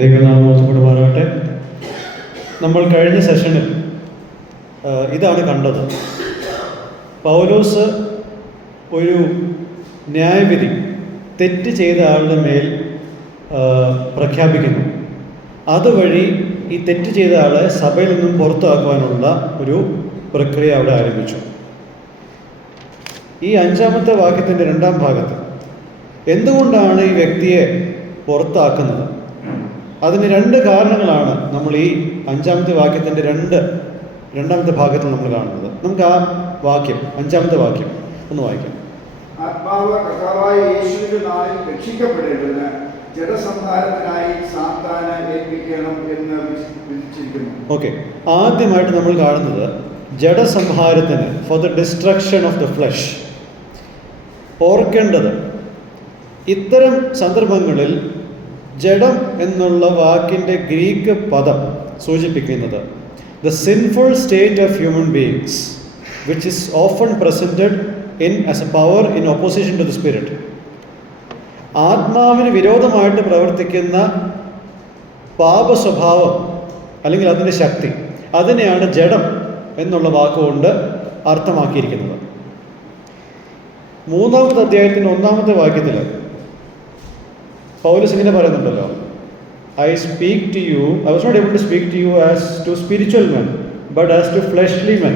ദൈവനാമപ്പെടുമാറാകട്ടെ. നമ്മൾ കഴിഞ്ഞ സെഷനിൽ ഇതാണ് കണ്ടത്. പൗലോസ് ഒരു ന്യായവിധി തെറ്റ് ചെയ്ത ആളുടെ മേൽ പ്രഖ്യാപിക്കുന്നു. അതുവഴി ഈ തെറ്റ് ചെയ്ത ആളെ സഭയിൽ നിന്നും പുറത്താക്കുവാനുള്ള ഒരു പ്രക്രിയ അവിടെ ആരംഭിച്ചു. ഈ 5-ാമത്തെ വാക്യത്തിൻ്റെ 2-ാം ഭാഗത്ത് എന്തുകൊണ്ടാണ് ഈ വ്യക്തിയെ പുറത്താക്കുന്നത്? അതിന് 2 കാരണങ്ങളാണ് നമ്മൾ ഈ 5-ാമത്തെ വാക്യത്തിൻ്റെ 2-ാമത്തെ ഭാഗത്തിൽ നമ്മൾ കാണുന്നത്. നമുക്ക് ആ വാക്യം, 5-ാമത്തെ വാക്യം ഒന്ന് വായിക്കാം. ആത്മാവ് കർത്താവായ യേശുവിന്റെ നാളിൽ രക്ഷിക്കപ്പെടേണ്ടതിന് ജഡസംഹാരത്തിനായി സാത്താനെ ഏൽപ്പിക്കണം എന്ന് വിധിച്ചിരിക്കുന്നു. ഓക്കെ, ആദ്യമായിട്ട് നമ്മൾ കാണുന്നത് ജഡസംഹാരത്തിന്, for the destruction of the flesh. ഓർക്കേണ്ടത്, ഇത്തരം സന്ദർഭങ്ങളിൽ ജഡം എന്നുള്ള വാക്കിൻ്റെ ഗ്രീക്ക് പദം സൂചിപ്പിക്കുന്നത് the sinful state of human beings which is often presented as a power in opposition to the spirit. ആത്മാവിന് വിരോധമായിട്ട് പ്രവർത്തിക്കുന്ന പാപ സ്വഭാവം അല്ലെങ്കിൽ അതിൻ്റെ ശക്തി, അതിനെയാണ് ജഡം എന്നുള്ള വാക്കുകൊണ്ട് അർത്ഥമാക്കിയിരിക്കുന്നത്. 3-ാമത്തെ അധ്യായത്തിൻ്റെ 1-ാമത്തെ വാക്യത്തിൽ പൗലോസ് ഇങ്ങനെ പറയുന്നുണ്ടല്ലോ, I speak to you, I was not able to speak to you as to spiritual men but as to fleshly men,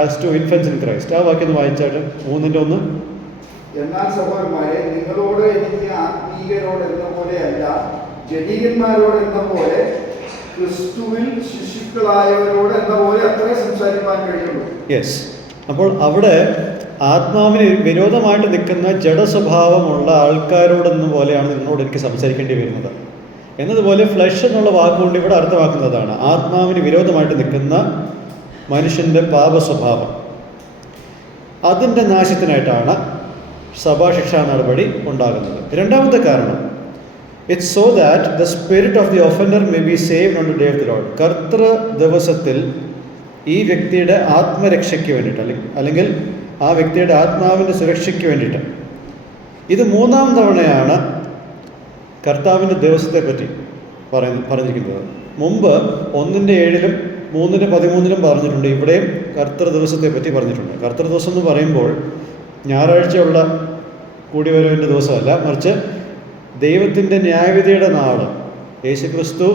as to infants in Christ. ആ വാക്യം ഒന്ന് വായിച്ചാട്ട് 3-ന്റെ 1. എന്നാൽ സഹോദരന്മാരെ, നിങ്ങളോട് എനിക്ക് ആത്മീയരോട് എന്ന പോലെ അല്ല, ജഡീകന്മാരോട് എന്ന പോലെ, ക്രിസ്തുവിൽ ശിശുക്കളായവരോട് എന്ന പോലെ അത്രേ സംസാരിക്കാൻ കഴിയുള്ളൂ. യെസ്, അപ്പോൾ അവിടെ ആത്മാവിന് വിരോധമായിട്ട് നിൽക്കുന്ന ജഡസ്വഭാവമുള്ള ആൾക്കാരോടെന്ന പോലെയാണ് നിങ്ങളോട് എനിക്ക് സംസാരിക്കേണ്ടി വരുന്നത് എന്നതുപോലെ ഫ്ലഷ് എന്നുള്ള വാക്കുകൊണ്ട് ഇവിടെ അർത്ഥമാക്കുന്നതാണ് ആത്മാവിന് വിരോധമായിട്ട് നിൽക്കുന്ന മനുഷ്യൻ്റെ പാപസ്വഭാവം. അതിൻ്റെ നാശത്തിനായിട്ടാണ് സഭാശിക്ഷാ നടപടി ഉണ്ടാകുന്നത്. 2-ാമത്തെ കാരണം, it's so that the spirit of the offender may be saved on the day of the Lord. കർത്തൃ ദിവസത്തിൽ ഈ വ്യക്തിയുടെ ആത്മരക്ഷയ്ക്ക് വേണ്ടിയിട്ട് അല്ലെങ്കിൽ ആ വ്യക്തിയുടെ ആത്മാവിൻ്റെ സുരക്ഷയ്ക്ക് വേണ്ടിയിട്ട്. ഇത് 3-ാം തവണയാണ് കർത്താവിൻ്റെ ദിവസത്തെ പറ്റി പറഞ്ഞിരിക്കുന്നത്. മുമ്പ് 1-7 3-13 പറഞ്ഞിട്ടുണ്ട്. ഇവിടെയും കർത്തൃ ദിവസത്തെ പറ്റി പറഞ്ഞിട്ടുണ്ട്. കർത്തൃ ദിവസം എന്ന് പറയുമ്പോൾ ഞായറാഴ്ചയുള്ള കൂടിവരവിൻ്റെ ദിവസമല്ല, മറിച്ച് ദൈവത്തിൻ്റെ ന്യായവിധിയുടെ നാള്, യേശുക്രിസ്തു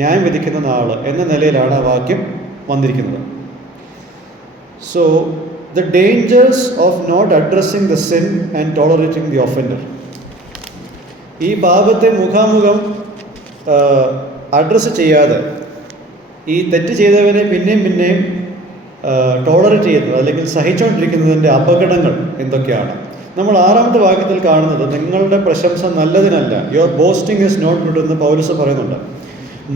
ന്യായം വിധിക്കുന്ന നാള് എന്ന നിലയിലാണ് ആ വാക്യം വന്നിരിക്കുന്നത്. So the dangers of not addressing the sin and tolerating the offender. ഈ പാപത്തെ മുഖാമുഖം അഡ്രസ്സ് ചെയ്യാതെ ഈ തെറ്റ് ചെയ്തവനെ പിന്നെയും ടോളറേറ്റ് ചെയ്യുന്നത് അല്ലെങ്കിൽ സഹിച്ചുകൊണ്ടിരിക്കുന്നതിൻ്റെ അപകടങ്ങൾ എന്തൊക്കെയാണ്? നമ്മൾ 6-ാമത്തെ വാക്യത്തിൽ കാണുന്നത്, നിങ്ങളുടെ പ്രശംസ നല്ലതിനല്ല, your boasting is not good എന്ന് പൗലോസ് പറയുന്നുണ്ട്.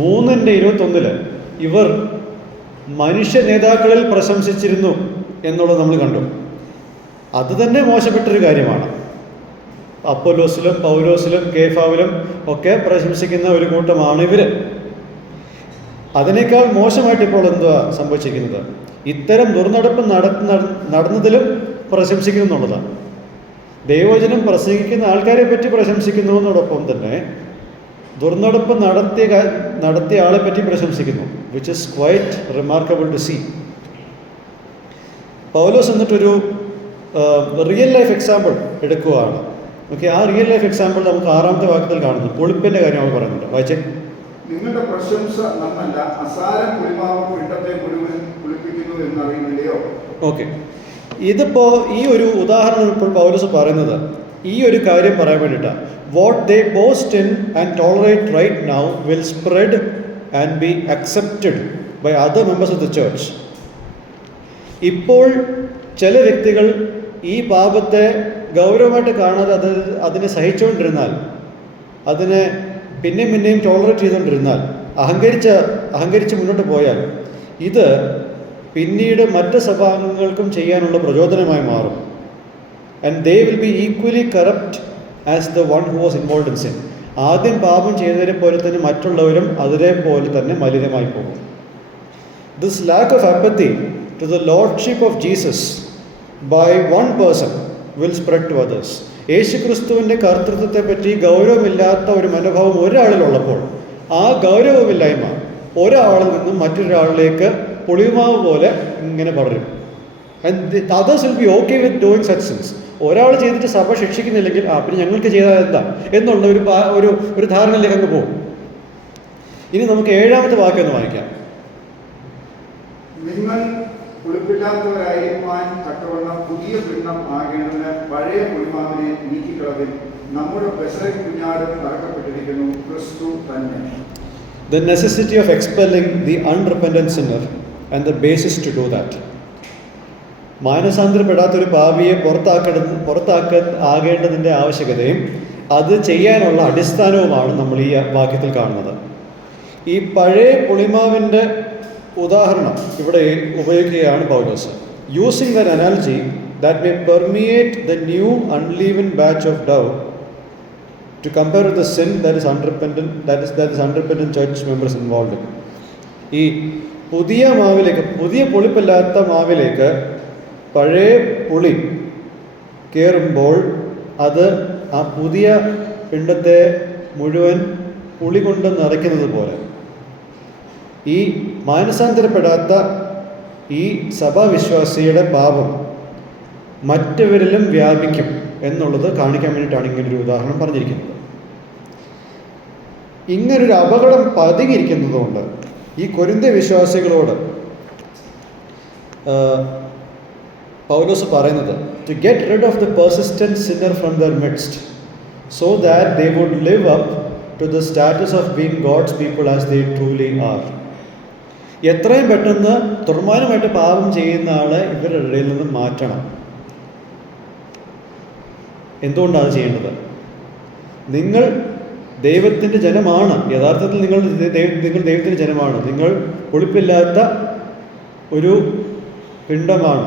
3-21 ഇവർ മനുഷ്യ നേതാക്കളിൽ പ്രശംസിച്ചിരുന്നു എന്നുള്ളത് നമ്മൾ കണ്ടു. അത് തന്നെ മോശപ്പെട്ടൊരു കാര്യമാണ്. അപ്പൊല്ലോസിലും പൗലോസിലും കേഫാവിലും ഒക്കെ പ്രശംസിക്കുന്ന ഒരു കൂട്ടമാണ് ഇവർ. അതിനേക്കാൾ മോശമായിട്ട് ഇപ്പോൾ എന്തുവാ സംഭവിച്ചിരിക്കുന്നത്? ഇത്തരം ദുർനടപ്പ് നടന്നതിലും പ്രശംസിക്കുന്നു എന്നുള്ളതാണ്. ദൈവവചനം പ്രസംഗിക്കുന്ന ആൾക്കാരെ പറ്റി പ്രശംസിക്കുന്നതിനോടൊപ്പം തന്നെ ദുർനടപ്പ് നടത്തിയ ആളെ പറ്റി പ്രശംസിക്കുന്നു, which is quite remarkable to see. Paulos എന്നിട്ടൊരു റിയൽ ലൈഫ് എക്സാമ്പിൾ എടുക്കുകയാണ്. ഓക്കെ, ആ റിയൽ ലൈഫ് എക്സാമ്പിൾ നമുക്ക് 6-ാമത്തെ വാക്യത്തിൽ കാണുന്നു. പുളിപ്പിൻ്റെ കാര്യം നമ്മൾ പറയുന്നുണ്ട്. വായിച്ചേ. നിങ്ങളുടെ പ്രശംസ നന്നല്ല, അസാരം പുളിമാവ് പിണ്ടത്തെ മുഴുവൻ പുളിപ്പിക്കുന്നു എന്നറിയുന്നില്ലയോ? ഓക്കെ, ഇതിപ്പോൾ ഈ ഒരു ഉദാഹരണം ഇപ്പോൾ പൗലോസ് പറയുന്നത് ഈ ഒരു കാര്യം പറയാൻ വേണ്ടിയിട്ടാണ്. What they boast in and tolerate right now will spread and be accepted by other members of the church. ഇപ്പോൾ ചില വ്യക്തികൾ ഈ പാപത്തെ ഗൗരവമായിട്ട് കാണാതെ അതിനെ സഹിച്ചുകൊണ്ടിരുന്നാൽ, അതിനെ പിന്നെയും ടോളറേറ്റ് ചെയ്തുകൊണ്ടിരുന്നാൽ, അഹങ്കരിച്ച് മുന്നോട്ട് പോയാൽ ഇത് പിന്നീട് മറ്റ് സഭാംഗങ്ങൾക്കും ചെയ്യാനുള്ള പ്രചോദനമായി മാറും. And they will be equally corrupt as the one who was involved in sin. ആദ്യം പാപം ചെയ്തതിനെ പോലെ തന്നെ മറ്റുള്ളവരും അതേപോലെ തന്നെ മലിനമായി പോകും. This lack of apathy to the lordship of Jesus by one person will spread to others. യേശുക്രിസ്തുവിൻ്റെ കർത്തൃത്വത്തെ പറ്റി ഗൗരവമില്ലാത്ത ഒരു മനോഭാവം ഒരാളിലുള്ളപ്പോൾ ആ ഗൗരവമില്ലായ്മ ഒരാളിൽ നിന്നും മറ്റൊരാളിലേക്ക് പുളിമാവ് പോലെ ഇങ്ങനെ പടരും. And others will be okay with doing such sins. ഒരാൾ ചെയ്തിട്ട് സഭ ശിക്ഷിക്കുന്നില്ലെങ്കിൽ പിന്നെ ഞങ്ങൾക്ക് ചെയ്താൽ എന്താ എന്നുള്ള ഒരു ധാരണയിലേക്ക് അങ്ങ് പോകും. ഇനി നമുക്ക് 7-ാമത്തെ വാക്യം ഒന്ന് വായിക്കാം. നിങ്ങൾ പുളിപ്പില്ലാത്തവരായിരിക്കാൻ തക്കവണ്ണം പുതിയ പിണ്ഡം ആകേണ്ടതിന് പഴയ പുളിമാവിനെ നീക്കിക്കളവിൽ. നമ്മുടെ പെസഹ കുഞ്ഞാടും അറക്കപ്പെട്ടിരിക്കുന്നു, ക്രിസ്തു തന്നെ. The necessity of expelling the unrepentant sinner and the basis to do that. മാനസാന്തരപ്പെടാത്തൊരു പാപിയെ ആകേണ്ടതിൻ്റെ ആവശ്യകതയും അത് ചെയ്യാനുള്ള അടിസ്ഥാനവുമാണ് നമ്മൾ ഈ വാക്യത്തിൽ കാണുന്നത്. ഈ പഴയ പുളിമാവിൻ്റെ ഉദാഹരണം ഇവിടെ ഉപയോഗിക്കുകയാണ് Paulos. Using that analogy that may permeate the new unleavened batch of dough to compare with the sin that is unrepentant church members involved in. ഈ പുതിയ മാവിലേക്ക്, പുതിയ പുളിപ്പില്ലാത്ത മാവിലേക്ക് പഴയ പുളി കയറുമ്പോൾ അത് ആ പുതിയ പിണ്ടത്തെ മുഴുവൻ പുളി കൊണ്ട് നിറയ്ക്കുന്നത് പോലെ ഈ മാനസാന്തരപ്പെടാത്ത ഈ സഭാവിശ്വാസിയുടെ പാപം മറ്റവരിലും വ്യാപിക്കും എന്നുള്ളത് കാണിക്കാൻ വേണ്ടിയിട്ടാണ് ഇങ്ങനൊരു ഉദാഹരണം പറഞ്ഞിരിക്കുന്നത്. ഇങ്ങനൊരു അപകടം പതുങ്ങിയിരിക്കുന്നതുകൊണ്ട് ഈ കൊരിന്ത്യ വിശ്വാസികളോട് പൗലോസ് പറയുന്നത് to get rid of the persistent sinner from their midst so that they would live up to the status of being God's people as they truly are. എത്രയും പെട്ടെന്ന് തുർമാനമായിട്ട് പാപം ചെയ്യുന്ന ആളെ ഇവരുടെ ഇടയിൽ നിന്ന് മാറ്റണം. എന്തുകൊണ്ടാണ് ചെയ്യേണ്ടത്? നിങ്ങൾ ദൈവത്തിൻ്റെ ജനമാണ്. യഥാർത്ഥത്തിൽ നിങ്ങൾ ദൈവത്തിൻ്റെ ജനമാണ്. നിങ്ങൾ പുളിപ്പില്ലാത്ത ഒരു പിണ്ടമാണ്.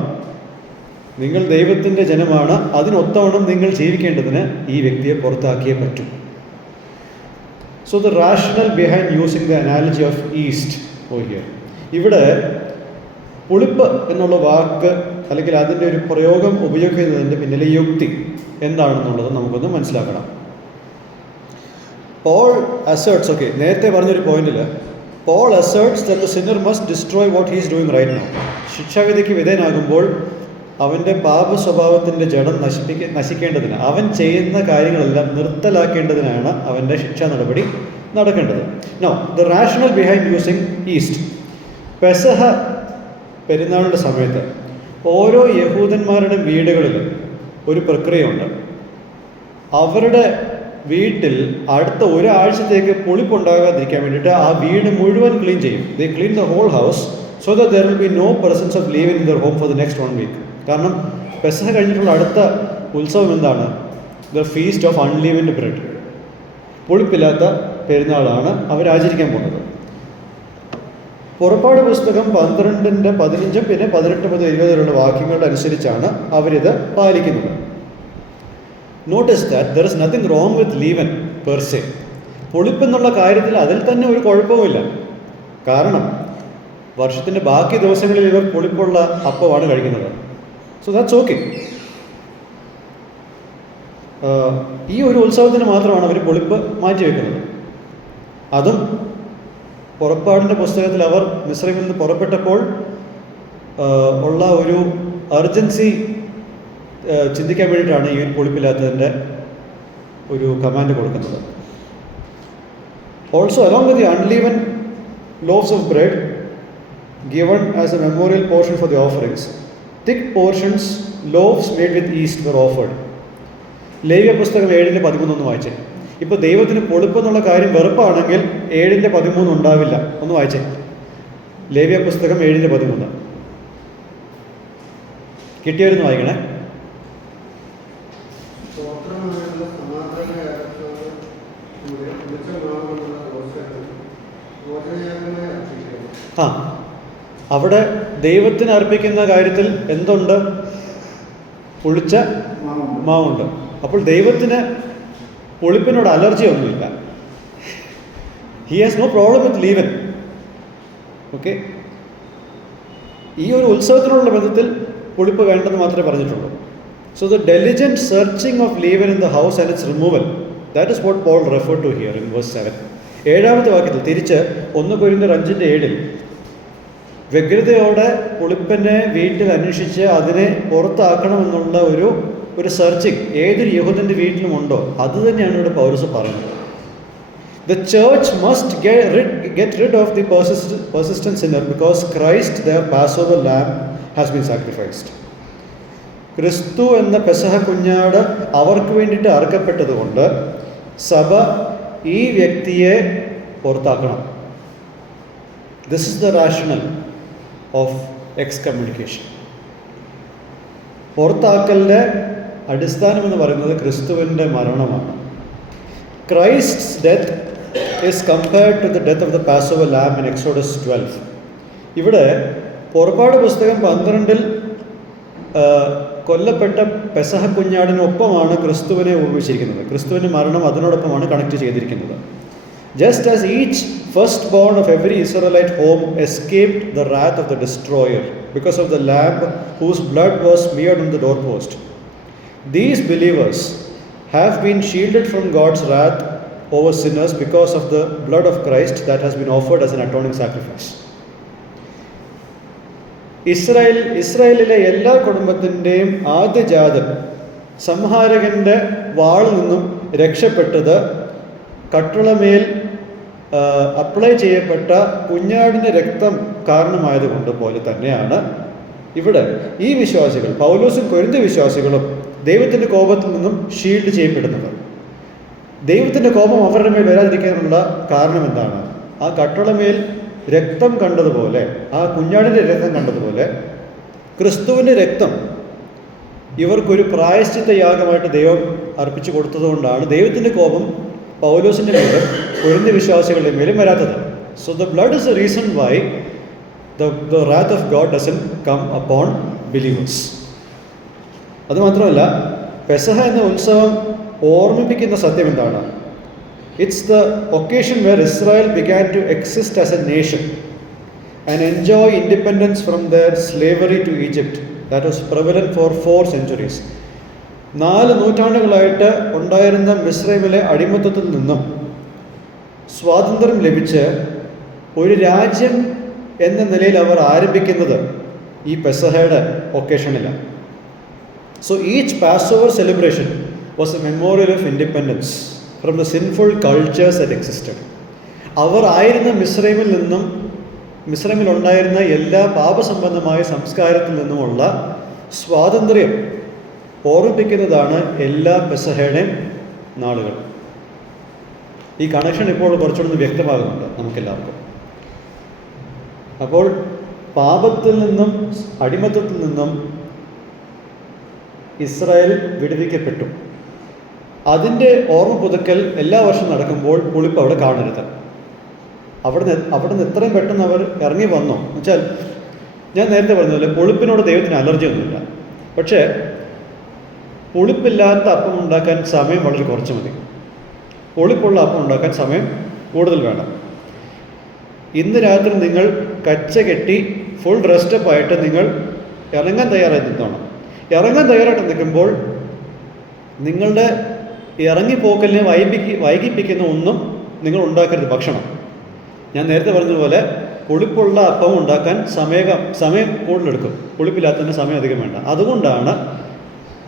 നിങ്ങൾ ദൈവത്തിൻ്റെ ജനമാണ്. അതിനൊത്തവണ്ണം നിങ്ങൾ ജീവിക്കേണ്ടതിന് ഈ വ്യക്തിയെ പുറത്താക്കിയേ പറ്റൂ. So the rational behind using the analogy of yeast oh here. ഇവിടെ പുളിപ്പ് എന്നുള്ള വാക്ക് അല്ലെങ്കിൽ അതിൻ്റെ ഒരു പ്രയോഗം ഉപയോഗിക്കുന്നതിൻ്റെ പിന്നിലെ യുക്തി എന്താണെന്നുള്ളത് നമുക്കൊന്ന് മനസ്സിലാക്കണം. പോൾ അസേർട്സ്, ഓക്കെ, നേരത്തെ പറഞ്ഞൊരു പോയിന്റിൽ Paul asserts that the sinner must destroy what he's doing right now. ശിക്ഷാവിധിക്ക് വിധേയനാകുമ്പോൾ അവൻ്റെ പാപ സ്വഭാവത്തിൻ്റെ ജഡം നശിക്കേണ്ടതിന്, അവൻ ചെയ്യുന്ന കാര്യങ്ങളെല്ലാം നിർത്തലാക്കേണ്ടതിനാണ് അവൻ്റെ ശിക്ഷാ നടപടി നടക്കേണ്ടത്. Know the rational behind using yeast. Pesaha പെരുന്നാളിൻ്റെ സമയത്ത് ഓരോ യഹൂദന്മാരുടെ വീടുകളിൽ ഒരു പ്രക്രിയയുണ്ട്. അവരുടെ വീട്ടിൽ അടുത്ത ഒരാഴ്ചത്തേക്ക് പുളിപ്പുണ്ടാകാതിരിക്കാൻ വേണ്ടിയിട്ട് ആ വീട് മുഴുവൻ ക്ലീൻ ചെയ്യും. They clean the whole house so that there will be no presence of leaving in their home for the next 1 week. കാരണം പെസഹ കഴിഞ്ഞിട്ടുള്ള അടുത്ത ഉത്സവം എന്താണ്? The feast of unleavened bread. പുളിപ്പില്ലാത്ത പെരുന്നാളാണ് അവരാചരിക്കാൻ പോകുന്നത്. പുറപ്പാട് പുസ്തകം 12:15 പിന്നെ 18 മുതൽ 20 വരെയുള്ള വാക്യങ്ങളുടെ അനുസരിച്ചാണ് അവരിത് പാലിക്കുന്നത്. Notice that there is nothing wrong with leaven per se. പുളിപ്പെന്നുള്ള കാര്യത്തിൽ അതിൽ തന്നെ ഒരു കുഴപ്പവുമില്ല. കാരണം വർഷത്തിൻ്റെ ബാക്കി ദിവസങ്ങളിൽ ഇവർ പുളിപ്പുള്ള അപ്പമാണ് കഴിക്കുന്നത്. So that's okay. ഈ ഒരു ഉത്സവത്തിന് മാത്രമാണ് അവർ പുളിപ്പ് മാറ്റിവെക്കുന്നത്. അതും പുറപ്പാടിൻ്റെ പുസ്തകത്തിൽ അവർ മിസ്രൈമിൽ നിന്ന് പുറപ്പെട്ടപ്പോൾ ഉള്ള ഒരു അർജൻസി ചിന്തിക്കാൻ വേണ്ടിയിട്ടാണ് ഈ പുളിപ്പില്ലാത്തതിൻ്റെ ഒരു കമാൻഡ് കൊടുക്കുന്നത്. Also along with the unleavened loaves of bread given as a memorial portion for the offerings, thick portions, loaves made with yeast were offered. ലേവ്യ പുസ്തകം 7:13 വായിച്ചേ. ഇപ്പോൾ ദൈവത്തിന് പൊളിപ്പെന്നുള്ള കാര്യം വെറുപ്പാണെങ്കിൽ 7:13 ഉണ്ടാവില്ല. ഒന്ന് വായിച്ചേ. ലേവ്യ പുസ്തകം 7:13 കിട്ടിയവരൊന്ന് വായിക്കണേ. അവിടെ ദൈവത്തിന് അർപ്പിക്കുന്ന കാര്യത്തിൽ എന്തുണ്ട്? പുളിച്ച മാവുണ്ട്. അപ്പോൾ ദൈവത്തിന് പുളിപ്പിനോട് അലർജി ഒന്നുമില്ല. He has no problem with leaven. Okay, ഈ ഒരു ഉത്സവത്തിനുള്ള ബന്ധത്തിൽ പുളിപ്പ് വേണ്ടെന്ന് മാത്രമേ പറഞ്ഞിട്ടുള്ളൂ. So the diligent searching of leaven in the house and its removal, that is what Paul refer to here in verse 7. 7-ാമത്തെ വാക്യത്തിൽ തിരിച്ച് 1 കൊരിന്ത്യർ 5:7 വ്യഗ്രതയോടെ പുളിപ്പനെ വീട്ടിൽ അന്വേഷിച്ച് അതിനെ പുറത്താക്കണമെന്നുള്ള ഒരു സെർച്ചിങ് ഏതൊരു യഹൂദൻ്റെ വീട്ടിലുമുണ്ടോ അത് തന്നെയാണ് ഇവിടെ പൗലോസ് പറയുന്നത്. The church must get rid of the persistent sinner because Christ, their Passover lamb, has been sacrificed. ക്രിസ്തു എന്ന പെസഹ കുഞ്ഞാട് അവർക്ക് വേണ്ടിയിട്ട് അറുക്കപ്പെട്ടതുകൊണ്ട് സഭ ഈ വ്യക്തിയെ പുറത്താക്കണം. This is the rational of excommunication. പുറത്താക്കലിൻ്റെ അടിസ്ഥാനമെന്ന് പറയുന്നത് ക്രിസ്തുവിൻ്റെ മരണമാണ്. Christ's death is compared to the death of the Passover lamb in Exodus 12. ഇവിടെ പുറപ്പാട് പുസ്തകം 12 കൊല്ലപ്പെട്ട പെസഹ കുഞ്ഞാടിനൊപ്പമാണ് ക്രിസ്തുവിനെ ഓർമ്മിച്ചിരിക്കുന്നത്. ക്രിസ്തുവിൻ്റെ മരണം അതിനോടൊപ്പമാണ് കണക്ട് ചെയ്തിരിക്കുന്നത്. Just as each firstborn of every Israelite home escaped the wrath of the destroyer because of the lamb whose blood was smeared on the doorpost, these believers have been shielded from God's wrath over sinners because of the blood of Christ that has been offered as an atoning sacrifice. ഇസ്രായേലിലെ എല്ലാ കുടുംബത്തിൻ്റെയും ആദ്യജാതൻ സംഹാരകൻ്റെ വാളിൽ നിന്നും രക്ഷപ്പെട്ടത് കട്ടളമേൽ apply ചെയ്യപ്പെട്ട കുഞ്ഞാടിൻ്റെ രക്തം കാരണമായതുകൊണ്ട് പോലെ തന്നെയാണ് ഇവിടെ ഈ വിശ്വാസികൾ, പൗലോസും കൊരിന്ത്യ വിശ്വാസികളും ദൈവത്തിൻ്റെ കോപത്തിൽ നിന്നും ഷീൽഡ് ചെയ്യപ്പെടുന്നത്. ദൈവത്തിൻ്റെ കോപം അവരുടെ മേൽ വരാതിരിക്കാനുള്ള കാരണം എന്താണ്? ആ കട്ടളമേൽ രക്തം കണ്ടതുപോലെ, ആ കുഞ്ഞാടിൻ്റെ രക്തം കണ്ടതുപോലെ ക്രിസ്തുവിൻ്റെ രക്തം ഇവർക്കൊരു പ്രായശ്ചിത്ത യാഗമായിട്ട് ദൈവം അർപ്പിച്ചു കൊടുത്തതുകൊണ്ടാണ് ദൈവത്തിൻ്റെ കോപം പൗലോസിൻ്റെ മേലും കൊരിന്ത്യ വിശ്വാസികളുടെ മേലും വരാത്തത്. So the blood is A reason why the wrath of God doesn't come upon believers. അതുമാത്രമല്ല, പെസഹ എന്ന ഉത്സവം ഓർമ്മിപ്പിക്കുന്ന സത്യം എന്താണ്? It's the occasion where Israel began to exist as a nation and enjoy independence from their slavery to Egypt that was prevalent for 4 centuries. 4 നൂറ്റാണ്ടുകളായിട്ട് ഉണ്ടായിരുന്ന മിസ്രൈമിലെ അടിമത്തത്തിൽ നിന്നും സ്വാതന്ത്ര്യം ലഭിച്ച് ഒരു രാജ്യം എന്ന നിലയിൽ അവർ ആരംഭിക്കുന്നത് ഈ പെസഹയുടെ ഒക്കേഷനിലാണ്. So each Passover celebration was a memorial of independence from the sinful cultures that existed. അവർ ആയിരുന്ന മിസ്രൈമിൽ ഉണ്ടായിരുന്ന എല്ലാ പാപസംബന്ധമായ സംസ്കാരത്തിൽ നിന്നുമുള്ള സ്വാതന്ത്ര്യം ഓർമ്മിപ്പിക്കുന്നതാണ് എല്ലാ പെസഹയുടെയും നാളുകൾ. ഈ കണക്ഷൻ ഇപ്പോൾ കുറച്ചുകൂടി വ്യക്തമാകുന്നുണ്ട് നമുക്കെല്ലാവർക്കും. അപ്പോൾ പാപത്തിൽ നിന്നും അടിമത്തത്തിൽ നിന്നും ഇസ്രായേൽ വിടുവിക്കപ്പെട്ടു. അതിൻ്റെ ഓർമ്മ പുതുക്കൽ എല്ലാ വർഷവും നടക്കുമ്പോൾ പുളിപ്പ് അവിടെ കാണരുത്. അവിടെ നിന്ന് എത്രയും പെട്ടെന്ന് അവർ ഇറങ്ങി വന്നോ എന്നുവെച്ചാൽ, ഞാൻ നേരത്തെ പറഞ്ഞതുപോലെ പുളിപ്പിനോട് ദൈവത്തിന് അലർജി ഒന്നുമില്ല. പക്ഷേ പുളിപ്പില്ലാത്ത അപ്പം ഉണ്ടാക്കാൻ സമയം വളരെ കുറച്ച് മതി. പുളിപ്പുള്ള അപ്പം ഉണ്ടാക്കാൻ സമയം കൂടുതൽ വേണം. ഇന്ന് രാത്രി നിങ്ങൾ കച്ച കെട്ടി ഫുൾ ഡ്രസ്റ്റപ്പ് ആയിട്ട് നിങ്ങൾ ഇറങ്ങാൻ തയ്യാറായി നിൽക്കണം. ഇറങ്ങാൻ തയ്യാറായിട്ട് നിൽക്കുമ്പോൾ നിങ്ങളുടെ ഇറങ്ങിപ്പോക്കലിനെ വൈകിപ്പിക്കുന്ന ഒന്നും നിങ്ങൾ ഉണ്ടാക്കരുത്. ഭക്ഷണം, ഞാൻ നേരത്തെ പറഞ്ഞതുപോലെ പുളിപ്പുള്ള അപ്പം ഉണ്ടാക്കാൻ സമയം കൂടുതലെടുക്കും. പുളിപ്പില്ലാത്തതിന് സമയം അധികം വേണ്ട. അതുകൊണ്ടാണ്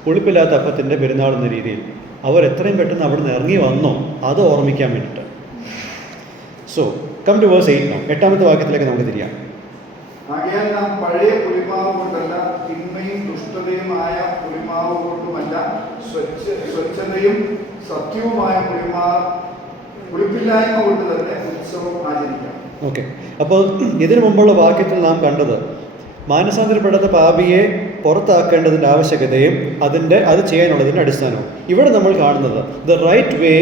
പുളിപ്പില്ലാത്ത അപ്പത്തിൻ്റെ പെരുന്നാൾ എന്ന രീതിയിൽ അവർ എത്രയും പെട്ടെന്ന് അവിടെ നിന്ന് ഇറങ്ങി വന്നോ അത് ഓർമ്മിക്കാൻ വേണ്ടിയിട്ട്. So come to verse 8 now. 8-ാമത്തെ വാക്യത്തിലേക്ക് നമുക്ക് തിരിയാം. ആകയാൽ നാം പഴയ പുളിമാവ് കൊണ്ടല്ല, തിന്മയും ദുഷ്ടതയുമായ പുളിമാവ് കൊണ്ടുമല്ല, സ്വച്ഛതയും സത്യവുമായ പുളിപ്പില്ലായ്മ കൊണ്ട് തന്നെ ഉത്സവം ആചരിക്കാം. ഓക്കെ, അപ്പോൾ ഇതിനു മുമ്പുള്ള വാക്യത്തിൽ നാം കണ്ടത് മാനസാന്തരപ്പെടാത്ത പാപിയെ പുറത്താക്കേണ്ടതിൻ്റെ ആവശ്യകതയും അത് ചെയ്യാനുള്ളതിൻ്റെ അടിസ്ഥാനവും. ഇവിടെ നമ്മൾ കാണുന്നത് the right way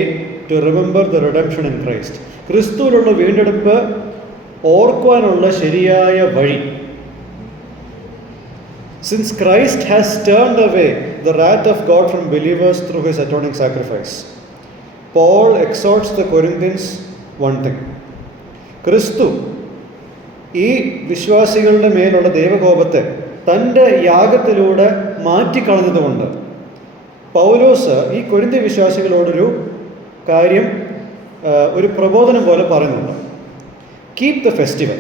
to remember the redemption in Christ. ക്രിസ്തുവിലുള്ള വീണ്ടെടുപ്പ് ഓർക്കുവാനുള്ള ശരിയായ വഴി. Since Christ has turned away the wrath of God from believers through his atoning sacrifice, Paul exhorts the Corinthians one thing. ക്രിസ്തു ഈ വിശ്വാസികളുടെ മേലുള്ള ദൈവകോപത്തെ തൻ്റെ യാഗത്തിലൂടെ മാറ്റിക്കളഞ്ഞതുകൊണ്ട് പൗലോസ് ഈ കൊരിന്ത്യ വിശ്വാസികളോടൊരു കാര്യം ഒരു പ്രബോധനം പോലെ പറയുന്നുണ്ട്. കീപ് ദ ഫെസ്റ്റിവൽ,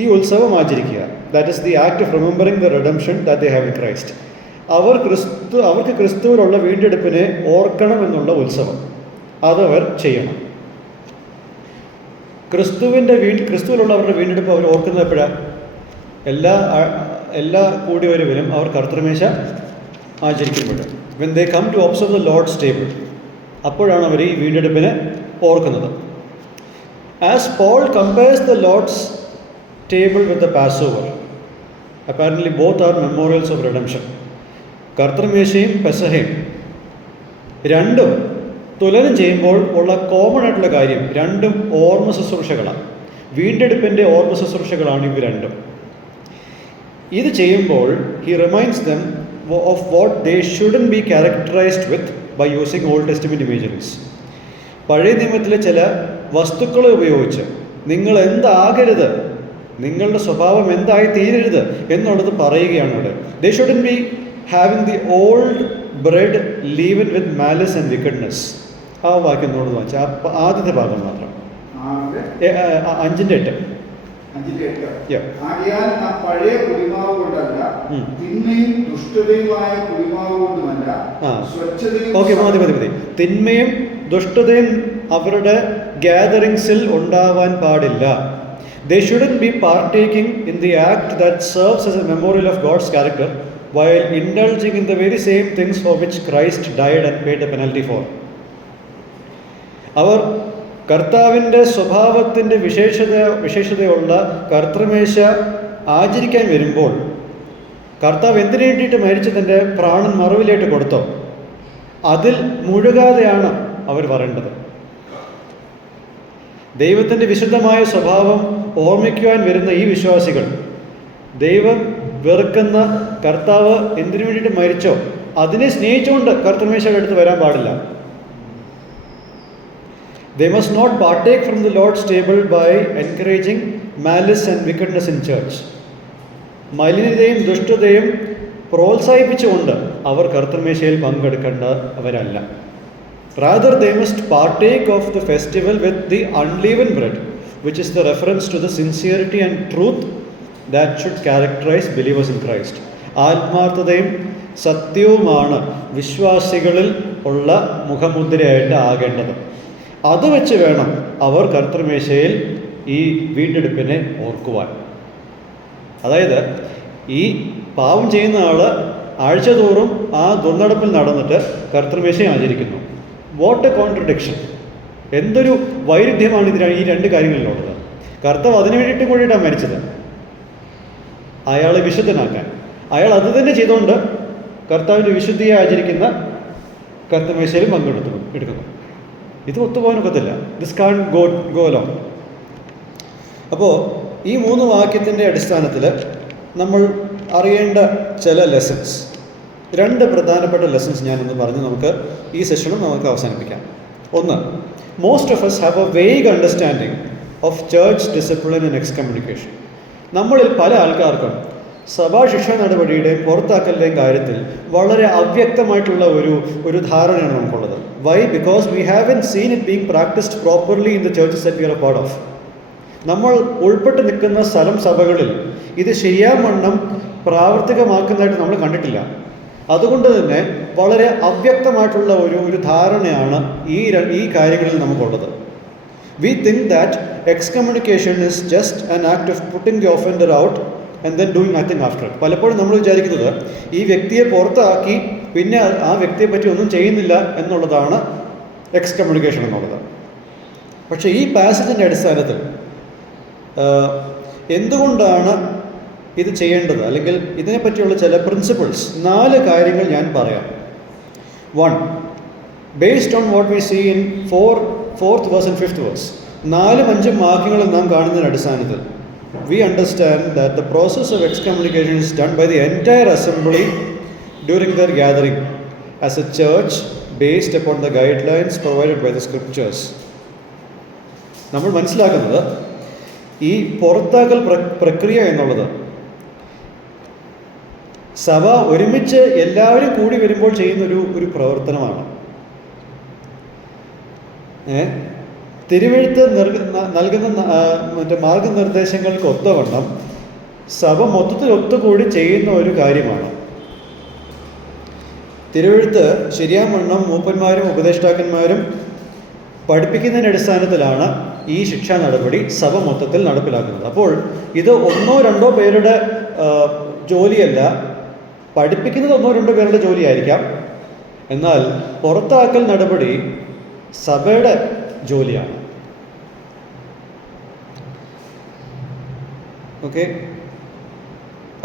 ഈ ഉത്സവം ആചരിക്കുക. That is the act of remembering the redemption that they have in Christ. അവർക്ക് ക്രിസ്തുവിലുള്ള വീണ്ടെടുപ്പിനെ ഓർക്കണം എന്നുള്ള ഉത്സവം അതവർ ചെയ്യണം. ക്രിസ്തുവിലുള്ള അവരുടെ വീണ്ടെടുപ്പ് അവർ ഓർക്കുന്നത് എപ്പോഴാണ്? എല്ലാ കൂടിവരവിലും അവർ കർത്തൃമേശ ആചരിക്കുമ്പോൾ, when they come to observe the Lord's table, അപ്പോഴാണ് അവർ ഈ വീണ്ടെടുപ്പിനെ ഓർക്കുന്നത്. As Paul compares the Lord's table with the passover, apparently both are memorials of redemption. കർത്തൃമേശയും പെസഹയും രണ്ടും തുലനം ചെയ്യുമ്പോൾ ഉള്ള കോമൺ ആയിട്ടുള്ള കാര്യം, രണ്ടും ഓർമ്മ ശുശ്രൂഷകളാണ്. വീണ്ടെടുപ്പിൻ്റെ ഓർമ്മ ശുശ്രൂഷകളാണ് ഇവ രണ്ടും. ഇത് ചെയ്യുമ്പോൾ he reminds them of what they shouldn't be characterised with by using Old Testament imageries. പഴയ നിയമത്തിലെ ചില വസ്തുക്കളെ ഉപയോഗിച്ച് നിങ്ങൾ എന്താകരുത്, നിങ്ങളുടെ സ്വഭാവം എന്തായി തീരരുത് എന്നുള്ളത് പറയുകയാണ് ഇവിടെ. They shouldn't be having the old bread leaven with malice and wickedness. ആ വാക്യം നോട് വായിച്ചാൽ ആദ്യത്തെ ഭാഗം മാത്രം, 5:8. ആകയാൽ ആ പഴയ കുടിമാവ് കൊണ്ടല്ല, തിന്മയും ദുഷ്ടതയുമായ കുടിമാവ് കൊണ്ടുമല്ല, സ്വച്ഛതയും. ഓക്കെ, മതി. തിന്മയും ദുഷ്ടതയും അവരുടെ ഗ്യാതറിങ്സിൽ ഉണ്ടാവാൻ പാടില്ല. They shouldn't be partaking in the act that serves as a memorial of God's character while indulging in the very same things for which Christ died and paid the penalty for. അവർ കർത്താവിൻ്റെ സ്വഭാവത്തിൻ്റെ വിശേഷതയുള്ള കർത്തൃമേശ ആചരിക്കാൻ വരുമ്പോൾ, കർത്താവ് എന്തിനു വേണ്ടിയിട്ട് മരിച്ച് തൻ്റെ പ്രാണൻ മറവിലേട്ട് കൊടുത്തോ അതിൽ മുഴുകാതെയാണ് അവർ വരേണ്ടത്. ദൈവത്തിൻ്റെ വിശുദ്ധമായ സ്വഭാവം ഓർമ്മിക്കുവാൻ വരുന്ന ഈ വിശ്വാസികൾ ദൈവം വെറുക്കുന്ന കർത്താവ് എന്തിനു വേണ്ടിയിട്ട് മരിച്ചോ അതിനെ സ്നേഹിച്ചുകൊണ്ട് കർത്തൃമേശയുടെ അടുത്ത് വരാൻ പാടില്ല. They must not partake from the Lord's table by encouraging malice and wickedness in church. മലിനതയും ദുഷ്ടതയും പ്രോത്സാഹിപ്പിച്ചുകൊണ്ട് our കർത്തൃമേശയിൽ പങ്കെടുക്കേണ്ടവരല്ല. Rather, they must partake of the festival with the unleavened bread, which is the reference to the sincerity and truth that should characterize believers in Christ. ആത്മാർത്ഥതയും സത്യവുമാണ് വിശ്വാസികളിൽ ഉള്ള മുഖമുദ്രയായിട്ട് ആകേണ്ടത്. അത് വെച്ച് വേണം അവർ കർത്തൃമേശയിൽ ഈ വീണ്ടെടുപ്പിനെ ഓർക്കുവാൻ. അതായത് ഈ പാവം ചെയ്യുന്ന ആൾ ആഴ്ചതോറും ആ ദുർനടപ്പിൽ നടന്നിട്ട് കർത്തൃമേശയെ ആചരിക്കുന്നു. What A contradiction! എന്തൊരു വൈരുദ്ധ്യമാണ് ഈ രണ്ട് കാര്യങ്ങളിലുള്ളത്. കർത്താവ് അതിനു വേണ്ടിയിട്ടും കൂടിയിട്ടാണ് മരിച്ചത്, അയാളെ വിശുദ്ധനാക്കാൻ. അയാൾ അത് തന്നെ ചെയ്തുകൊണ്ട് കർത്താവിൻ്റെ വിശുദ്ധിയെ ആചരിക്കുന്ന കർത്തൃമേശയിലും എടുക്കുന്നു. ഇത് ഒത്തുപോകാനൊക്കത്തില്ല. This can't go long. അപ്പോൾ ഈ 3 വാക്യത്തിൻ്റെ അടിസ്ഥാനത്തിൽ നമ്മൾ അറിയേണ്ട ചില ലെസൺസ്, 2 പ്രധാനപ്പെട്ട ലെസൺസ് ഞാനൊന്ന് പറഞ്ഞ് നമുക്ക് ഈ സെഷനും നമുക്ക് അവസാനിപ്പിക്കാം. ഒന്ന്, most of us have A vague understanding of church discipline and excommunication. നമ്മളിൽ പല ആൾക്കാർക്കും സഭാ ശിക്ഷാ നടപടിയുടെയും പുറത്താക്കലിൻ്റെയും കാര്യത്തിൽ വളരെ അവ്യക്തമായിട്ടുള്ള ഒരു ധാരണയാണ് നമുക്കുള്ളത്. Why? Because we haven't seen it being practised properly in the churches that we are a part of. നമ്മൾ ഉൾപ്പെട്ട് നിൽക്കുന്ന സഭകളിൽ ഇത് ശരിയാവണ്ണം പ്രാവർത്തികമാക്കുന്നതായിട്ട് നമ്മൾ കണ്ടിട്ടില്ല. അതുകൊണ്ട് തന്നെ വളരെ അവ്യക്തമായിട്ടുള്ള ഒരു ധാരണയാണ് ഈ കാര്യങ്ങളിൽ നമുക്കുള്ളത്. We think that excommunication is just an act of putting the offender out and then doing nothing after. പലപ്പോഴും നമ്മൾ വിചാരിക്കുന്നത് ഈ വ്യക്തിയെ പുറത്താക്കി പിന്നെ ആ വ്യക്തിയെ പറ്റി ഒന്നും ചെയ്യുന്നില്ല എന്നുള്ളതാണ് എക്സ്കമ്മ്യൂണിക്കേഷൻ എന്നുള്ളത്. പക്ഷേ ഈ പാസേജിൻ്റെ അടിസ്ഥാനത്തിൽ എന്തുകൊണ്ടാണ് ഇത് ചെയ്യേണ്ടത്, അല്ലെങ്കിൽ ഇതിനെപ്പറ്റിയുള്ള ചില പ്രിൻസിപ്പിൾസ്, 4 കാര്യങ്ങൾ ഞാൻ പറയാം. 1. Based on what we see in 4th verse and 5th verse, 4-5 വാക്യങ്ങളിൽ നാം കാണുന്നതിന് അടിസ്ഥാനത്തിൽ we understand that the process of excommunication is done by the entire assembly during their gathering as a church based upon the guidelines provided by the scriptures. നമ്മൾ മനസ്സിലാക്കുന്നത് ഈ പുറത്താക്കൽ പ്രക്രിയ എന്നുള്ളത് സഭ ഒരുമിച്ച് എല്ലാവരും കൂടി വരുമ്പോൾ ചെയ്യുന്ന ഒരു പ്രവർത്തനമാണ്. തിരുവെഴുത്ത് നൽകുന്ന മറ്റേ മാർഗനിർദ്ദേശങ്ങൾക്ക് ഒത്തവണ്ണം സഭ മൊത്തത്തിൽ ഒത്തുകൂടി ചെയ്യുന്ന ഒരു കാര്യമാണ്. തിരുവെഴുത്ത് ശരിയാവണ്ണം മൂപ്പന്മാരും ഉപദേഷ്ടാക്കന്മാരും പഠിപ്പിക്കുന്നതിൻ്റെ അടിസ്ഥാനത്തിലാണ് ഈ ശിക്ഷാ നടപടി സഭ മൊത്തത്തിൽ നടപ്പിലാക്കുന്നത്. അപ്പോൾ ഇത് 1-2 പേരുടെ ജോലിയല്ല, പഠിപ്പിക്കുന്നത് 1-2 പേരുടെ ജോലിയായിരിക്കാം, എന്നാൽ പുറത്താക്കൽ നടപടി സഭയുടെ ജോലിയാണ്. Okay?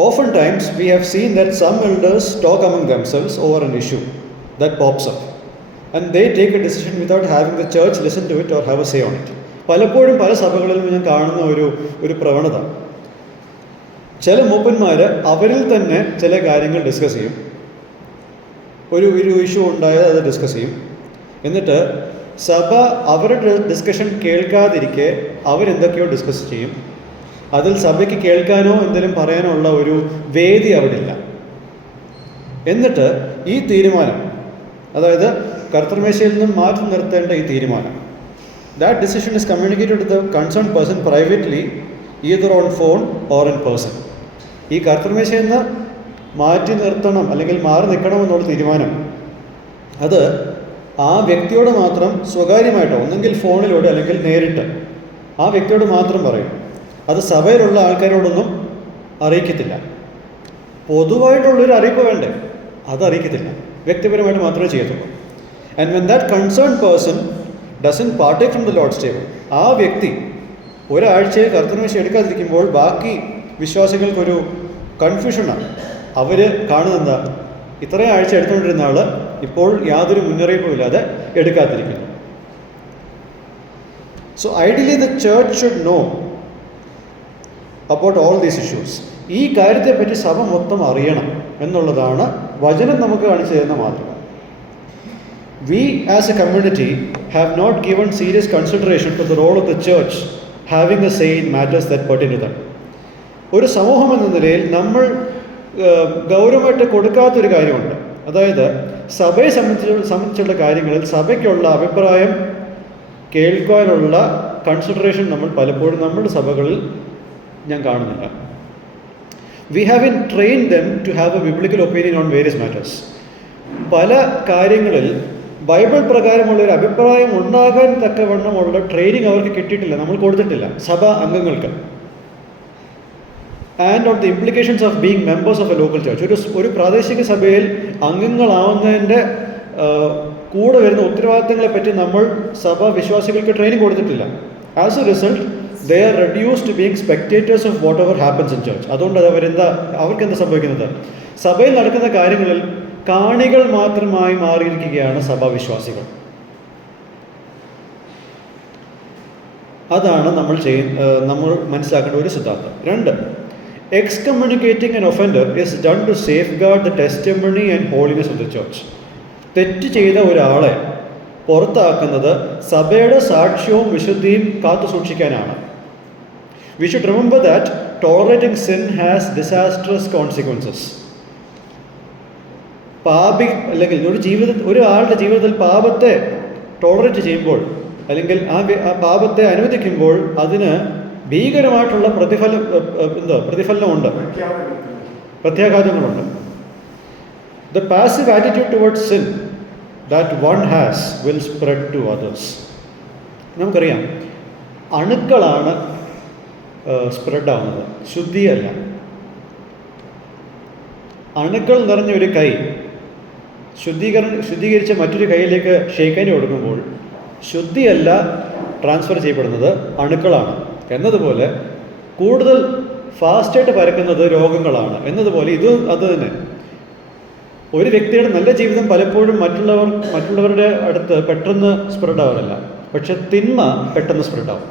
Oftentimes we have seen that some elders talk among themselves over an issue that pops up, and they take a decision without having the church listen to it or have a say on it. പലപ്പോഴും പല സഭകളിലും ഞാൻ കാണുന്ന ഒരു പ്രവണത, ചില മൂപ്പന്മാർ അവരിൽ തന്നെ ചില കാര്യങ്ങൾ ഡിസ്കസ് ചെയ്യും. ഒരു ഇഷ്യൂ ഉണ്ടായത് അത് ഡിസ്കസ് ചെയ്യും. എന്നിട്ട് സഭ അവരുടെ ഡിസ്കഷൻ കേൾക്കാതിരിക്കെ അവരെന്തൊക്കെയോ ഡിസ്കസ് ചെയ്യും. അതിൽ സഭയ്ക്ക് കേൾക്കാനോ എന്തെങ്കിലും പറയാനോ ഉള്ള ഒരു വേദി അവിടെ ഇല്ല. എന്നിട്ട് ഈ തീരുമാനം, അതായത് കർത്തൃമേശയിൽ നിന്നും മാറ്റി നിർത്തേണ്ട ഈ തീരുമാനം, that decision is communicated to the concern person privately, either on phone or in person. ഈ കർത്തൃമേശയിൽ നിന്ന് മാറ്റി നിർത്തണം അല്ലെങ്കിൽ മാറി നിൽക്കണം എന്നുള്ള തീരുമാനം അത് ആ വ്യക്തിയോട് മാത്രം സ്വകാര്യമായിട്ടോ ഒന്നെങ്കിൽ ഫോണിലൂടെ അല്ലെങ്കിൽ നേരിട്ട് ആ വ്യക്തിയോട് മാത്രം പറയും. അത് സഭയിലുള്ള ആൾക്കാരോടൊന്നും അറിയിക്കത്തില്ല. പൊതുവായിട്ടുള്ളൊരു അറിയിപ്പ് വേണ്ടേ, അത് അറിയിക്കത്തില്ല, വ്യക്തിപരമായിട്ട് മാത്രമേ ചെയ്യത്തുള്ളൂ. And when that concern person doesn't partake from the Lord's table, ആ വ്യക്തി ഒരാഴ്ചയെ കർത്തൃമേശ എടുക്കാതിരിക്കുമ്പോൾ ബാക്കി വിശ്വാസികൾക്കൊരു കൺഫ്യൂഷനാണ്. അവർ കാണുന്നെന്താ, ഇത്രയും ആഴ്ച എടുത്തുകൊണ്ടിരുന്ന ആൾ ഇപ്പോൾ യാതൊരു മുന്നറിയിപ്പും ഇല്ലാതെ എടുക്കാതിരിക്കുന്നു. So ideally the church should know about all these issues. ഈ കാര്യത്തെപ്പറ്റി സഭ മൊത്തം അറിയണം എന്നുള്ളതാണ് വചനം നമുക്ക് കാണിച്ചു തരുന്ന മാതൃക. We as a community have not given serious consideration to the role of the church having a say in matters that pertain to them. ഒരു സമൂഹം എന്ന നിലയിൽ നമ്മൾ ഗൗരവമായിട്ട് കൊടുക്കാത്തൊരു കാര്യമുണ്ട്. അതായത് സഭയെ സംബന്ധിച്ചുള്ള കാര്യങ്ങളിൽ സഭയ്ക്കുള്ള അഭിപ്രായം കേൾക്കാനുള്ള കൺസിഡറേഷൻ നമ്മൾ പലപ്പോഴും നമ്മുടെ സഭകളിൽ ഞാൻ കാണുന്നില്ല. We haven't trained them to have a biblical opinion on various matters. പല കാര്യങ്ങളിൽ ബൈബിൾ പ്രകാരമുള്ള ഒരു അഭിപ്രായം ഉണ്ടാകാൻ തക്കവണ്ണമുള്ള ട്രെയിനിങ് അവർക്ക് കിട്ടിയിട്ടില്ല, നമ്മൾ കൊടുത്തിട്ടില്ല സഭാ അംഗങ്ങൾക്ക്. And on the implications of being members of A local church, ഒരു പ്രാദേശിക സഭയിൽ അംഗങ്ങളാവുന്നതിൻ്റെ കൂടെ വരുന്ന ഉത്തരവാദിത്തങ്ങളെ പറ്റി നമ്മൾ സഭാ വിശ്വാസികൾക്ക് ട്രെയിനിങ് കൊടുത്തിട്ടില്ല. As A result they are reduced to being spectators of whatever happens in church. അതുകൊണ്ട് അവർക്കെന്താ സംഭവിക്കുന്നത്, സഭയിൽ നടക്കുന്ന കാര്യങ്ങളിൽ കാണികൾ മാത്രമായി മാറിയിരിക്കുകയാണ് സഭാവിശ്വാസികൾ. അതാണ് നമ്മൾ മനസ്സിലാക്കേണ്ട ഒരു സിദ്ധാന്തം. 2, excommunicating an offender is done to safeguard the testimony and holiness of the church. തെറ്റ് ചെയ്ത ഒരാളെ പുറത്താക്കുന്നത് സഭയുടെ സാക്ഷ്യവും വിശുദ്ധിയും കാത്തു സൂക്ഷിക്കാനാണ്. We should remember that tolerating sin has disastrous consequences. അല്ലെങ്കിൽ ഒരാളുടെ ജീവിതത്തിൽ പാപത്തെ ടോളറേറ്റ് ചെയ്യുമ്പോൾ അല്ലെങ്കിൽ ആ പാപത്തെ അനുവദിക്കുമ്പോൾ അതിന് ഭീകരമായിട്ടുള്ള പ്രതിഫലനമുണ്ട്, പ്രത്യാഘാതങ്ങളുണ്ട്. The passive attitude towards sin that one has will spread to others. നമുക്കറിയാം, അണുക്കളാണ് സ്പ്രെഡ് ആവുന്നത്, ശുദ്ധിയല്ല. അണുക്കൾ നിറഞ്ഞ ഒരു കൈ ശുദ്ധീകരിച്ച മറ്റൊരു കൈയിലേക്ക് ഷേക്കാനി കൊടുക്കുമ്പോൾ ശുദ്ധിയല്ല ട്രാൻസ്ഫർ ചെയ്യപ്പെടുന്നത്, അണുക്കളാണ്. എന്നതുപോലെ കൂടുതൽ ഫാസ്റ്റായിട്ട് പരക്കുന്നത് രോഗങ്ങളാണ്. എന്നതുപോലെ അത് തന്നെ ഒരു വ്യക്തിയുടെ നല്ല ജീവിതം പലപ്പോഴും മറ്റുള്ളവരുടെ അടുത്ത് പെട്ടെന്ന് സ്പ്രെഡ് ആവാറില്ല, പക്ഷെ തിന്മ പെട്ടെന്ന് സ്പ്രെഡ് ആവും.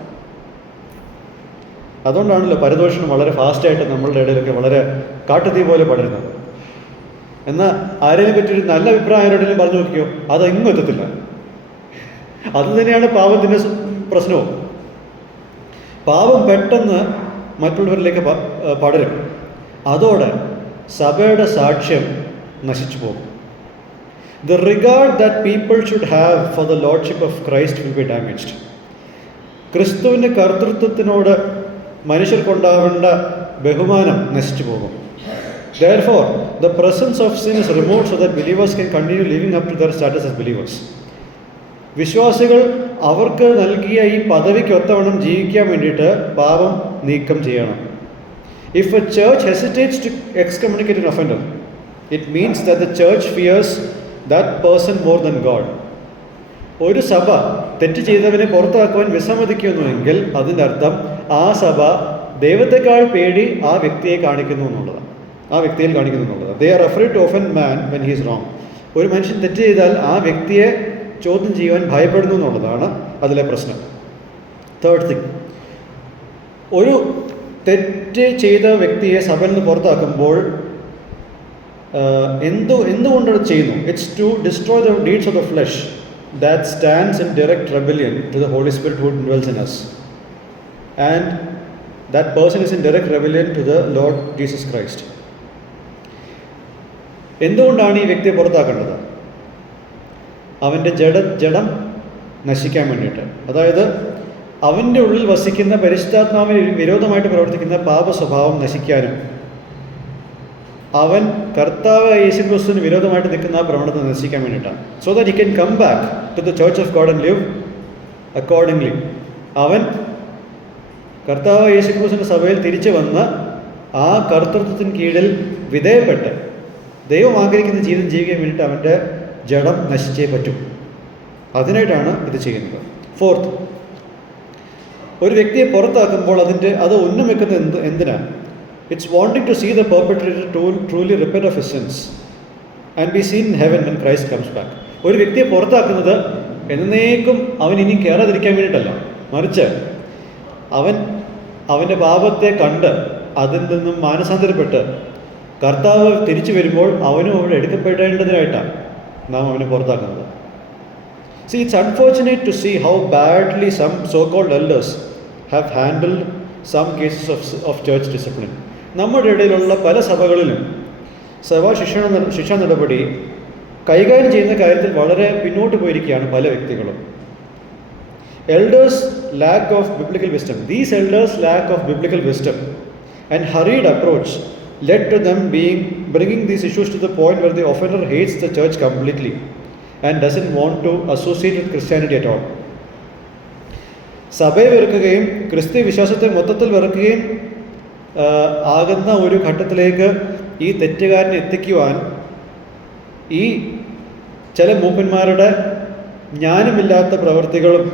അതുകൊണ്ടാണല്ലോ പരദോഷണം വളരെ ഫാസ്റ്റായിട്ട് നമ്മളുടെ ഇടയിലൊക്കെ വളരെ കാട്ടുതീ പോലെ പടരുന്നത്. എന്നാൽ ആരെയും പറ്റിയൊരു നല്ല അഭിപ്രായം ആരോടെങ്കിലും പറഞ്ഞു നോക്കിയോ, അതെങ്ങും എത്തത്തില്ല. അത് തന്നെയാണ് പാപത്തിൻ്റെ പ്രശ്നവും. പാപം പെട്ടെന്ന് മറ്റുള്ളവരിലേക്ക് പടരും. അതോടെ സഭയുടെ സാക്ഷ്യം നശിച്ചു പോകും. The regard that people should have for the lordship of Christ will be damaged. ക്രിസ്തുവിൻ്റെ കർത്തൃത്വത്തിനോട് മനുഷ്യർക്കുണ്ടാവേണ്ട ബഹുമാനം നശിച്ചു പോകും. Therefore, the presence of sin is removed so that believers can continue living up to their status as believers. വിശ്വാസികൾ അവർക്ക് നൽകിയ ഈ പദവിക്ക് ഒത്തവണ്ണം ജീവിക്കാൻ വേണ്ടിയിട്ട് പാപം നീക്കം ചെയ്യണം. If a church hesitates to excommunicate an offender, it means that the church fears that person more than God. ഒരു സഭ തെറ്റ് ചെയ്തവനെ പുറത്താക്കുവാൻ വിസമ്മതിക്കുന്നുവെങ്കിൽ അതിൻ്റെ അർത്ഥം ആ സഭ ദൈവത്തെക്കാൾ പേടി ആ വ്യക്തിയെ കാണിക്കുന്നു എന്നുള്ളതാണ്, ആ വ്യക്തിയിൽ കാണിക്കുന്നു എന്നുള്ളതാണ്. They are afraid to offend man when he is wrong. ഒരു മനുഷ്യൻ തെറ്റ് ചെയ്താൽ ആ വ്യക്തിയെ ചോദ്യം ചെയ്യുവാൻ ഭയപ്പെടുന്നു എന്നുള്ളതാണ് അതിലെ പ്രശ്നം. തേർഡ് തിങ്, ഒരു തെറ്റ് ചെയ്ത വ്യക്തിയെ സഭയിൽ നിന്ന് പുറത്താക്കുമ്പോൾ എന്തുകൊണ്ടത് ചെയ്യുന്നു? It's to destroy the deeds of the flesh that stands in direct rebellion to the holy spirit who dwells in us, and that person is in direct rebellion to the Lord Jesus Christ. എന്തുകൊണ്ടാണ് ഈ വ്യക്തിയെ പുറത്താക്കേണ്ടത്? അവൻ്റെ ജഡം നശിക്കാൻ വേണ്ടിയിട്ട്. അതായത് അവൻ്റെ ഉള്ളിൽ വസിക്കുന്ന പരിശുദ്ധാത്മാവിന് വിരോധമായിട്ട് പ്രവർത്തിക്കുന്ന പാപ സ്വഭാവം നശിക്കാനും അവൻ കർത്താവ് യേശുക്രിസ്തുവിന് വിരോധമായിട്ട് നിൽക്കുന്ന ആ പ്രവണത നശിക്കാൻ വേണ്ടിയിട്ടാണ്. So that he can come back to the church of God and live accordingly. അവൻ കർത്താവ് യേശുക്രിസ്തുവിൻ്റെ സഭയിൽ തിരിച്ചു വന്ന് ആ കർത്തൃത്വത്തിന് കീഴിൽ വിധേയപ്പെട്ട് ദൈവം ആഗ്രഹിക്കുന്ന ജീവിതം ജീവിക്കാൻ വേണ്ടിയിട്ട് അവൻ്റെ ജഡം നശിച്ചേ പറ്റും. അതിനായിട്ടാണ് ഇത് ചെയ്യുന്നത്. ഫോർത്ത്, ഒരു വ്യക്തിയെ പുറത്താക്കുമ്പോൾ അത് ഉന്നം വെക്കുന്നത് എന്തിനാണ്? It's wanting to see the perpetrator truly repent of his sins and be seen in heaven when Christ comes back. ഒരു വ്യക്തിയെ പുറത്താക്കുന്നത് എന്നേക്കും അവൻ ഇനി കയറാതിരിക്കാൻ വേണ്ടിയിട്ടല്ല, മറിച്ച് അവൻ്റെ പാപത്തെ കണ്ട് അതിൽ നിന്നും മാനസാന്തരപ്പെട്ട് കർത്താവ് തിരിച്ചു വരുമ്പോൾ അവനും അവിടെ എടുക്കപ്പെടേണ്ടതിനായിട്ടാണ് നാം അവനെ പുറത്താക്കുന്നത്. See, it's unfortunate to see how badly some so-called elders have handled some cases of church discipline. നമ്മുടെ ഇടയിലുള്ള പല സഭകളിലും സഭാ ശിക്ഷാ നടപടി കൈകാര്യം ചെയ്യുന്ന കാര്യത്തിൽ വളരെ പിന്നോട്ട് പോയിരിക്കുകയാണ് പല വ്യക്തികളും. Elders' lack of biblical wisdom. These elders' lack of biblical wisdom and hurried approach led to them bringing these issues to the point where the offender hates the church completely and doesn't want to associate with Christianity at all. സഭയെ വെറുക്കുകയും ക്രിസ്ത്യ വിശ്വാസത്തെ മൊത്തത്തിൽ വെറുക്കുകയും ആകുന്ന ഒരു ഘട്ടത്തിലേക്ക് ഈ തെറ്റുകാരനെ എത്തിക്കുവാൻ ഈ ചില മൂപ്പന്മാരുടെ ജ്ഞാനമില്ലാത്ത പ്രവൃത്തികളും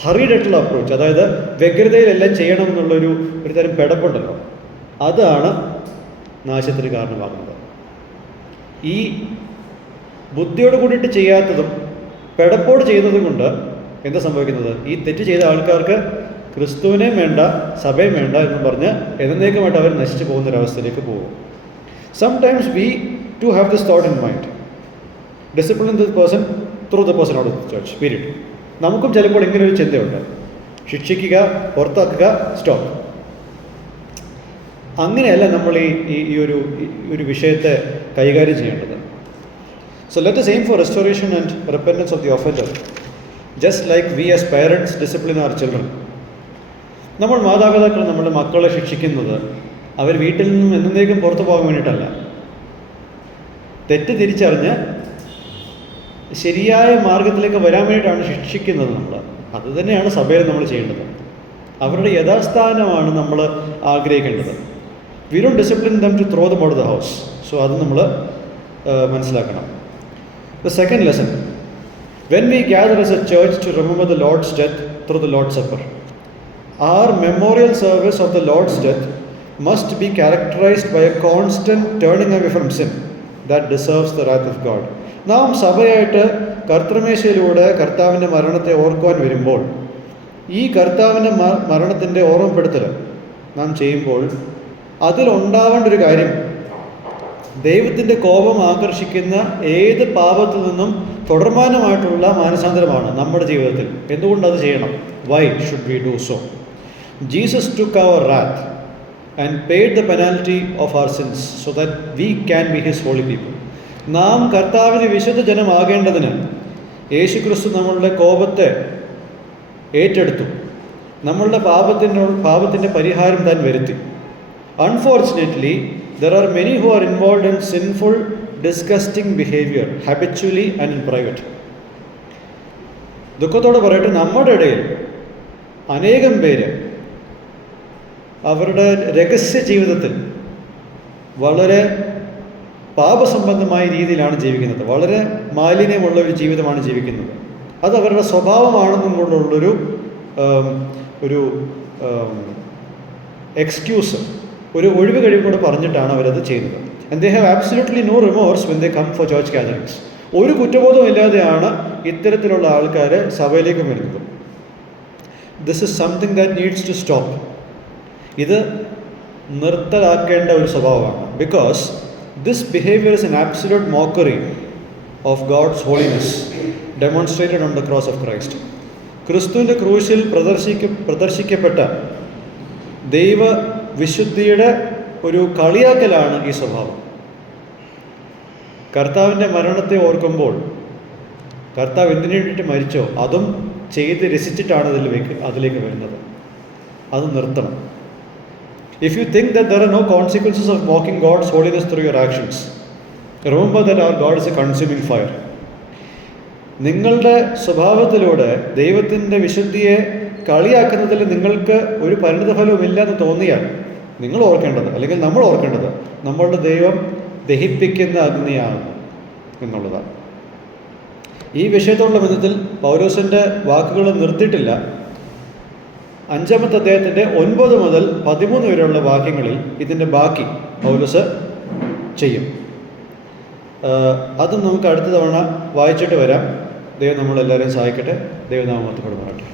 ഹറീഡായിട്ടുള്ള അപ്രോച്ച്, അതായത് വ്യഗ്രതയിലെല്ലാം ചെയ്യണമെന്നുള്ളൊരു തരം പെടപ്പുണ്ടല്ലോ, അതാണ് നാശത്തിന് കാരണമാകുന്നത്. ഈ ബുദ്ധിയോട് കൂടിയിട്ട് ചെയ്യാത്തതും പെടപ്പോട് ചെയ്യുന്നതും കൊണ്ട് എന്താ സംഭവിക്കുന്നത്? ഈ തെറ്റ് ചെയ്ത ആൾക്കാർക്ക് ക്രിസ്തുവിനെയും വേണ്ട സഭയും വേണ്ട എന്നും പറഞ്ഞ് എന്നേക്കുമായിട്ട് അവർ നശിച്ചു പോകുന്നൊരവസ്ഥയിലേക്ക് പോകും. Sometimes we too have this thought in mind, discipline this person through the person out of the church, period. നമുക്കും ചിലപ്പോൾ ഇങ്ങനെ ഒരു ചിന്തയുണ്ട്, ശിക്ഷിക്കുക, പുറത്താക്കുക, സ്റ്റോപ്പ്. അങ്ങനെയല്ല നമ്മൾ ഈ ഒരു വിഷയത്തെ കൈകാര്യം ചെയ്യേണ്ടത്. So let us aim for restoration and repentance of the offender, just like we as parents discipline our children. നമ്മൾ മാതാപിതാക്കൾ നമ്മുടെ മക്കളെ ശിക്ഷിക്കുന്നത് അവർ വീട്ടിൽ നിന്നും എന്നേക്കും പുറത്തു പോകാൻ വേണ്ടിയിട്ടല്ല, തെറ്റ് തിരിച്ചറിഞ്ഞ് ശരിയായ മാർഗത്തിലേക്ക് വരാൻ വേണ്ടിയിട്ടാണ് ശിക്ഷിക്കുന്നത് നമ്മൾ. അതുതന്നെയാണ് സഭയിൽ നമ്മൾ ചെയ്യേണ്ടത്. അവരുടെ യഥാസ്ഥാനമാണ് നമ്മൾ ആഗ്രഹിക്കേണ്ടത്. We don't discipline them to throw them out of the house. So അത് നമ്മൾ മനസ്സിലാക്കണം. The second lesson, when we gather as a church to remember the Lord's death through the Lord's Supper, our memorial service of the Lord's death must be characterized by a constant turning away from sin that deserves the wrath of God. നാം സഭയായിട്ട് കർത്തൃമേശയിലൂടെ കർത്താവിൻ്റെ മരണത്തെ ഓർക്കുവാൻ വരുമ്പോൾ ഈ കർത്താവിൻ്റെ മരണത്തിൻ്റെ ഓർമ്മപ്പെടുത്തൽ നാം ചെയ്യുമ്പോൾ അതിലുണ്ടാവേണ്ട ഒരു കാര്യം, ദൈവത്തിൻ്റെ കോപം ആകർഷിക്കുന്ന ഏത് പാപത്തിൽ നിന്നും തുടർമാനമായിട്ടുള്ള മാനസാന്തരമാണ് നമ്മുടെ ജീവിതത്തിൽ. എന്തുകൊണ്ടത് ചെയ്യണം? Why should we do so? Jesus took our wrath and paid the penalty of our sins so that we can be His holy people. നാം കർത്താവിന് വിശുദ്ധ ജനമാകേണ്ടതിന് യേശുക്രിസ്തു നമ്മളുടെ കോപത്തെ ഏറ്റെടുത്തു. നമ്മളുടെ പാപത്തിൻ്റെ പരിഹാരം താൻ വരുത്തി. Unfortunately there are many who are involve in sinful disgusting behaviour habitually and in private. ദുഃഖത്തോടെ പറയട്ടെ, നമ്മുടെ ഇടയിൽ അനേകം പേര് അവരുടെ രഹസ്യ ജീവിതത്തിൽ വളരെ പാപസംബന്ധമായ രീതിയിലാണ് ജീവിക്കുന്നത്. വളരെ മാലിന്യമുള്ള ഒരു ജീവിതമാണ് ജീവിക്കുന്നത്. അത് അവരുടെ സ്വഭാവമാണെന്നും കൊണ്ടുള്ളൊരു എക്സ്ക്യൂസ്, ഒരു ഒഴിവ് കഴിവ് കൂടെ പറഞ്ഞിട്ടാണ് അവരത് ചെയ്യുന്നത്. And they have absolutely no remorse when they come for church gatherings. ഒരു കുറ്റബോധവും ഇല്ലാതെയാണ് ഇത്തരത്തിലുള്ള ആൾക്കാർ സഭയിലേക്ക് വരുന്നത്. This is something that needs to stop. ഇത് നിർത്തലാക്കേണ്ട ഒരു സ്വഭാവമാണ്. Because this behaviour is an absolute mockery of God's holiness demonstrated on the cross of Christ. ക്രിസ്തുവിൻ്റെ ക്രൂശിൽ പ്രദർശിക്കപ്പെട്ട ദൈവ വിശുദ്ധിയുടെ ഒരു കളിയാക്കലാണ് ഈ സ്വഭാവം. കർത്താവിൻ്റെ മരണത്തെ ഓർക്കുമ്പോൾ കർത്താവ് എന്തിനു വേണ്ടിയിട്ട് മരിച്ചോ അതും ചെയ്ത് രസിച്ചിട്ടാണ് അതിലേക്ക് വരുന്നത്. അത് നിർത്തണം. If you think that there are no consequences of mocking God's holiness through your actions, remember that our God is a consuming fire. നിങ്ങളുടെ സ്വഭാവത്തിലൂടെ ദൈവത്തിൻ്റെ വിശുദ്ധിയെ കളിയാക്കുന്നതിൽ നിങ്ങൾക്ക് ഒരു പരിണിതഫലവുമില്ല എന്ന് തോന്നിയാൽ നിങ്ങൾ ഓർക്കേണ്ടത്, അല്ലെങ്കിൽ നമ്മൾ ഓർക്കേണ്ടത്, നമ്മളുടെ ദൈവം ദഹിപ്പിക്കുന്ന അഗ്നിയാണ് എന്നുള്ളതാണ്. ഈ വിഷയത്തോടുള്ള ബന്ധത്തിൽ പൗലോസിൻ്റെ വാക്കുകൾ നിർത്തിയിട്ടില്ല. 5-ാമത്തെ അധ്യായത്തിൻ്റെ 9 മുതൽ 13 വരെയുള്ള വാക്യങ്ങളിൽ ഇതിൻ്റെ ബാക്കി പൗലോസ് ചെയ്യും. അതും നമുക്ക് അടുത്ത തവണ വായിച്ചിട്ട് വരാം. ദൈവം നമ്മളെല്ലാവരെയും സഹായിക്കട്ടെ. ദൈവനാമത്തിൽ പെടുമാറട്ടെ.